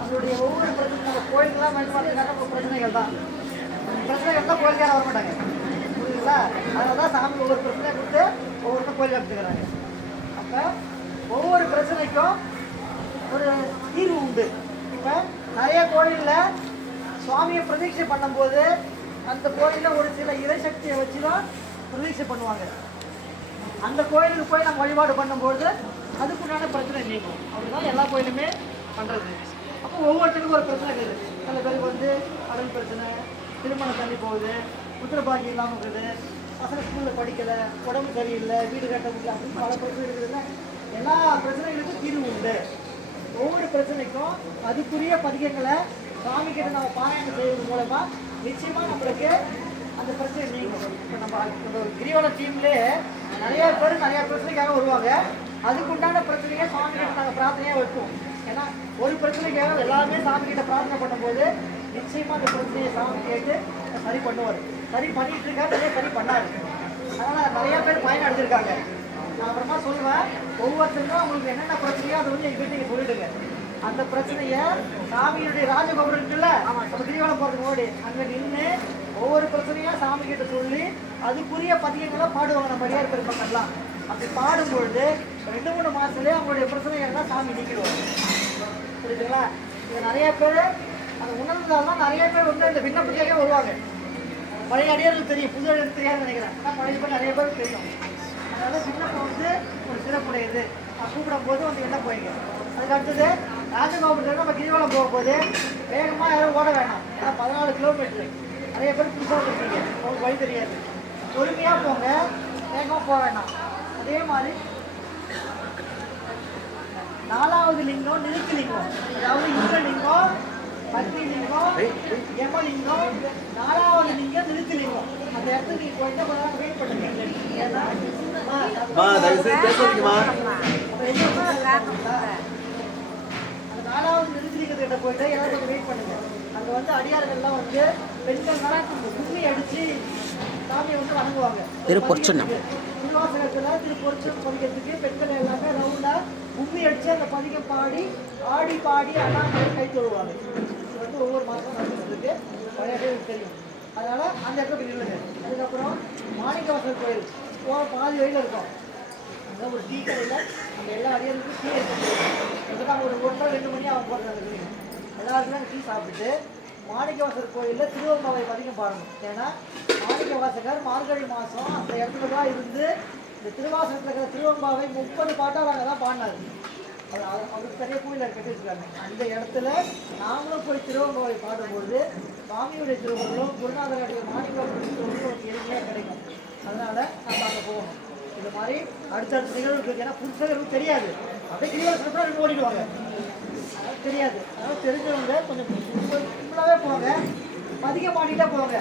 அதனுடைய ஒவ்வொரு பிரச்சனை கோயிலுக்கெல்லாம் நம்ம பிரச்சனைகள் தான். பிரச்சனைகள் தான் கோயிலுக்கார வர மாட்டாங்க. புரியுதுங்களா? அதனால தான் சாமி ஒவ்வொரு பிரச்சனையை கொடுத்து ஒவ்வொருத்தரும் கோயில் எடுத்துக்கிறாங்க அப்போ ஒவ்வொரு பிரச்சனைக்கும் ஒரு தீர்வு உண்டு. இப்போ நிறைய கோயிலில் சுவாமியை பிரதீட்சை பண்ணும்போது அந்த கோயிலில் ஒரு சில இறைசக்தியை வச்சு தான் பிரதீட்சை பண்ணுவாங்க. அந்த கோயிலுக்கு போய் நம்ம வழிபாடு பண்ணும்பொழுது அதுக்குண்டான பிரச்சனை நீங்கும். அப்படிதான் எல்லா கோயிலுமே பண்ணுறது அப்போ ஒவ்வொருத்தருக்கும் ஒரு பிரச்சனை இருக்குது. சில பேருக்கு வந்து கடல் பிரச்சனை திருமணம் தள்ளி போகுது புத்திரபாகியம் இல்லாமல் இருக்குது பசங்க ஸ்கூலில் படிக்கலை உடம்பு சரியில்லை வீடு கட்ட முடியல அப்படின்னு பல பிரச்சனை இருக்குதுன்னா எல்லா பிரச்சனைகளுக்கும் தீர்வு உண்டு. ஒவ்வொரு பிரச்சனைக்கும் அதுக்குரிய பதிகங்களை சாமி கிட்ட நம்ம பாராயணம் செய்வது மூலமாக நிச்சயமா நம்மளுக்கு அந்த பிரச்சனை நீங்கும் இப்போ நம்ம நம்ம கிரிவல டீம்லேயே நிறைய பேர் நிறைய பிரச்சனைக்காக வருவாங்க. அதுக்கு உண்டான பிரச்சனையை சாமி கிட்ட நாங்கள் பிரார்த்தனையாக வைப்போம். ஏன்னா ஒரு பிரச்சனைக்காக எல்லாருமே சாமி கிட்ட பிரார்த்தனை பண்ணும்போது நிச்சயமா அந்த பிரச்சனையை சாமி கேட்டு சரி பண்ணுவார். சரி பண்ணிட்டு இருக்காரு நிறைய சரி பண்ணாரு. அதனால் நிறைய பேர் பயன் அடைஞ்சிருக்காங்க. நான் அப்புறமா சொல்லுவேன் ஒவ்வொருத்தருக்கும் உங்களுக்கு என்னென்ன பிரச்சனையோ அதை வந்து எங்கள் வீட்டுக்கு சொல்லிடுங்க. அந்த பிரச்சனைய சாமியுடைய ராஜகோபுரம் இருக்குல்ல நம்ம கிரிவலம் போறதுக்கு முன்னாடி அங்க நின்று ஒவ்வொரு பிரச்சனையா சாமி கிட்ட சொல்லி அதுக்குரிய பதியங்களை பாடுவாங்க நம்ம அடியார் பெருமக்கள்லாம். அப்படி பாடும்பொழுது ரெண்டு மூணு மாசத்துலயே அவங்களுடைய பிரச்சனையை சாமி நீக்கிடுவாங்க புரியுதுங்களா இது நிறைய பேர் அதை உணர்ந்ததால் தான் நிறைய பேர் வந்து இந்த விண்ணப்பத்துக்காக வருவாங்க. பழைய அடியார்கள் தெரியும் புது அடியார்கள் தெரியாதுன்னு நினைக்கிறேன். ஆனால் பழைய பேர் நிறைய பேர் தெரியும். அதனால விண்ணப்பம் வந்து ஒரு சிறப்புடையது. கூப்பிடும் போது வந்து என்ன போயிங்க அதுக்கு அடுத்தது ராஜகோபுரத்தில் நம்ம கிரிவலம் போகும்போது வேகமாக யாரும் ஓட வேணாம். ஏன்னா பதினாலு கிலோமீட்டரு நிறைய பேர் புதுசாக இருக்கீங்க உங்களுக்கு வழி தெரியாது. பொறுமையாக போங்க. வேகமாக போக வேணாம். அதே மாதிரி நாலாவது லிங்கம் நிறுத்தி லிங்கம். அதாவது இந்திரலிங்கம் பத்ரி லிங்கம் யமலிங்கம் நாலாவது லிங்கம் நிறுத்தி லிங்கம். அந்த இடத்துக்கு நீங்க போயிட்டு வெயிட் பண்ணுங்க. ஏன்னா மா தயவு நாலாவது நிறுத்திலிங்கத்திட்ட போயிட்டு எல்லாரும் கொஞ்சம் வெயிட் பண்ணுங்க. அங்க வந்து அடியார்கள்லாம் வந்து பெண்கள்லாம் கும்மி அடிச்சு சாமியை வந்து வணங்குவாங்க. திருப்பொற்சன்னம். திருவாசகத்துல திருப்பொற்சன் பதிக்கிறதுக்கு பெண்கள் எல்லாமே ரவுண்டா கும்மி அடிச்சு அந்த பதிகம் பாடி ஆடி பாடி அண்ணாமலை கை தொழுவாங்க. இது வந்து ஒவ்வொரு மாதம் நடந்துருக்கு பழைய பேருக்கு தெரியும். அதனால அந்த இடத்துல நில்லுங்க. அதுக்கப்புறம் மாணிக்கவாசல் கோயில். போகிற பாதி வழியில் இருக்கும். அங்கே ஒரு டீ கடையில் நம்ம எல்லா அடியாருக்கும் டீ எடுத்து ஒரு ஒன்றரை ரெண்டு மணி அவங்க போடுறாங்க எல்லாருக்குமே டீ சாப்பிட்டுட்டு மாணிக்கவாசர் கோயிலில் திருவம்பாவை பதிகம் பாடணும் ஏன்னா மாணிக்கவாசகர் மார்கழி மாதம் அந்த இடத்துல தான் இருந்து இந்த திருவாசகத்தில் இருக்கிற திருவம்பாவை முப்பது பாட்டால் தான் பாடினாரு. அவர் அவர் அவருக்கு பெரிய கோயிலில் கட்டி வச்சிருக்காங்க அந்த இடத்துல நாமளும் போய் திருவம்பாவை பாடும்போது சுவாமியுடைய திருவள்ளும் குருநாதருடைய மாணிக்கவாசர் திருவள்ளும் ஒரு எளிமையாக கிடைக்கும். அதனால் நம்ம அங்கே போகணும். இந்த மாதிரி அடுத்தடுத்த நிகழ்வு இருக்கு ஏன்னா எதுவும் தெரியாது. அப்படியே கிரிவலம் ரெண்டு ஓடிடுவாங்க. தெரியாது. அதனால் தெரிஞ்சவங்க கொஞ்சம் சிம்பிளாகவே போங்க பதிக்க மாட்டிகிட்டே போங்க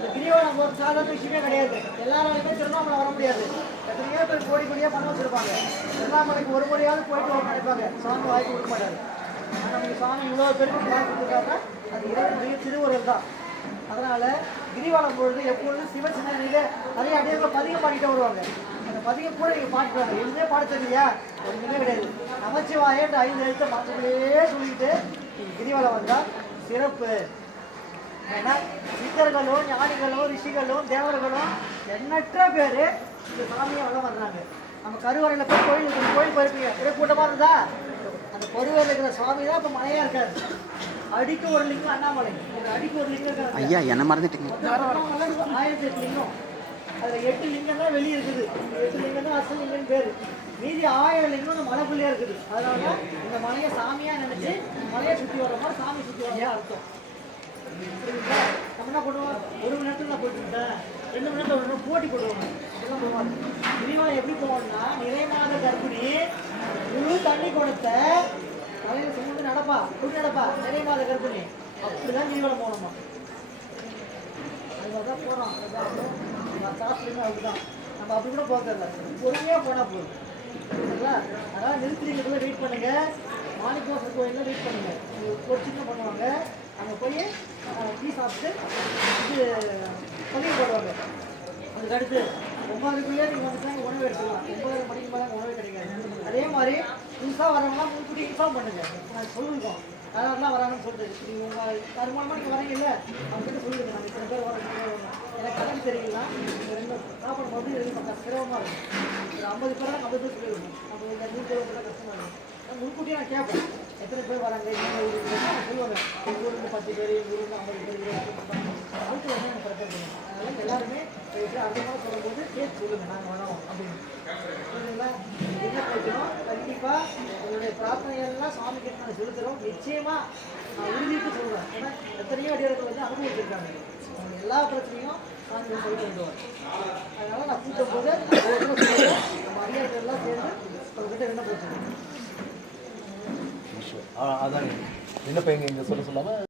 இந்த நம்ம ஒரு சாதாரண விஷயமே கிடையாது. எல்லாராலையுமே திருவண்ணாமலை வர முடியாது. எத்தனையோ பேர் கோடி கோடியாக பணம் வச்சிருப்பாங்க. திருவண்ணாமலைக்கு ஒரு முறையாவது போயிட்டு வர நினைப்பாங்க. சாமி வாய்ப்பு கொடுக்க மாட்டாரு. ஆனால் நமக்கு சாமி இவ்வளோ பேருக்கு வாய்ப்பு கொடுத்துருக்காங்க அது இறைவனுடைய திருவுருள் தான். அதனால கிரிவலம் பொழுது எப்பொழுதும் சிவசிந்தனையில நிறைய அடையாளம் பதிகம் பாடிட்டு வருவாங்க. அந்த பதிகம் கூட நீங்க பாட்டுவாங்க எதுவுமே பாட தெரியலையா? ஒண்ணுமே கிடையாது. நமச்சிவாயன்ற ஐந்து எழுத்த மாற்றங்களே சொல்லிட்டு நீங்க கிரிவலம் வந்தா சிறப்பு. ஏன்னா சித்தர்களும் ஞானிகளும் ரிஷிகளும் தேவர்களும் எண்ணற்ற பேர் இந்த சாமியை வளம் வர்றாங்க. நம்ம கருவறையில் போய் கோயில் கோயில் போயிருப்பீங்க. ஒரே கூட்டமாக இருந்தா அந்த கருவறையில் இருக்கிற சுவாமி தான் இப்போ மனையாக இருக்காரு. அடிக்கு ஒரு லிங்கம் அண்ணாமலை. அடிக்கு ஒரு லிங்கம் ஐயா என்ன மறந்துட்டீங்க. ஆயிரத்தி எட்டு லிங்கம். அதில் எட்டு லிங்கம் தான் வெளியே இருக்குது. எட்டு லிங்கம் தான் அசல் லிங்கம் பேர். மீதி ஆயிரம் லிங்கம் இந்த மலைக்குள்ளேயே இருக்குது. அதனால தான் இந்த மலையை சாமியாக நினச்சி மலையை சுற்றி வர மாதிரி சாமி சுற்றி வர அர்த்தம்? நம்ம என்ன பண்ணுவோம்? ஒரு மணி நேரத்தில் நான் போயிட்டு இருந்தேன் ரெண்டு மணி நேரத்தில் ஒரு போட்டி போடுவாங்க அப்படிலாம் போவாங்க. கிரிவலம் எப்படி போவாங்கன்னா நிறைமாத கர்ப்பிணி முழு தண்ணி குடத்தை தலையில் சுமந்து நடப்பா குடி நடப்பா நாள் கர்ப்பிணி அப்படிதான் கிரிவலம் போகணுமா அதுக்காக தான் போகிறோம் அதுதான் சாஸ்திரமே அதுதான். நம்ம அப்படி கூட போகிறதில்ல பொறுமையாக போனால் போதும். சரிங்களா? அதனால் நிறுத்திரிக்கிறதுல வெயிட் பண்ணுங்க. மாணிக்கவாசல் கோயிலில் வெயிட் பண்ணுங்க. ஒரு பண்ணுவாங்க அங்கே போய் டீ சாப்பிட்டு இது பதிவு போடுவாங்க அதுக்கு அடுத்து ஒன்பதுக்குள்ளேயே நீங்கள் வந்துட்டாங்க உணவு எடுத்துக்கலாம். ஒன்பதரை மணிக்கு மேலே உணவு கிடைக்காது. அதே மாதிரி புதுசாக வரவங்களாம் முன்கூட்டி இன்ஃபார்ம் பண்ணுங்கள் நான் சொல்லியிருக்கோம் யாரெல்லாம் வராங்கன்னு சொல்லிட்டு நீங்கள் உங்கள் தருமானமாக நீங்கள் வரீங்கல்ல அவங்ககிட்ட சொல்லிடுங்க. நாங்கள் இத்தனை பேர் வரோம் எனக்கு கணக்கு தெரியல நீங்கள் ரெண்டு சாப்பாடு மறுபடியும் ரெண்டு பக்கம் சிரமமாக இருக்கும் ஒரு ஐம்பது பேர் ஐம்பது பேர் சொல்லிடுவோம் நம்ம இந்த நூறு பேர் கூட கஷ்டமாக இருக்கும் நான் முன்கூட்டியே நான் கேட்பேன். எத்தனை பேர் வராங்க என்ன ஊர் நான் சொல்லுவாங்க எங்கள் ஊருக்கு பத்து பேர் எங்கள் ஊருக்கு ஐம்பது பேர் அதுக்கு வந்து எனக்கு ப்ரிப்பேர் அதனால் எல்லாருமே எப்படி அடுத்த சொல்லும்போது கேட்டு சொல்லுங்கள் நாங்கள் வரோம் அப்படின்னு புரியுதுங்களா என்ன படிக்கணும் கண்டிப்பாக உங்களுடைய பிரார்த்தனைகள்லாம் சாமி கிட்ட நாங்கள் செலுத்துகிறோம் நிச்சயமாக நான் உறுதிட்டு சொல்கிறேன் ஏன்னா எத்தனையோ அடியார்கள் வந்து அனுபவிச்சிருக்காங்க அவங்க எல்லா பிரச்சனையும் சாமி வந்து சரி அதனால் நான் கூட்டும் போது நம்ம அடியார்கள் எல்லாம் சேர்ந்து அவங்ககிட்ட என்ன பிரச்சனை? அதான். விண்ணப்பம் எங்க இங்கே சொல்ல சொல்லாமல்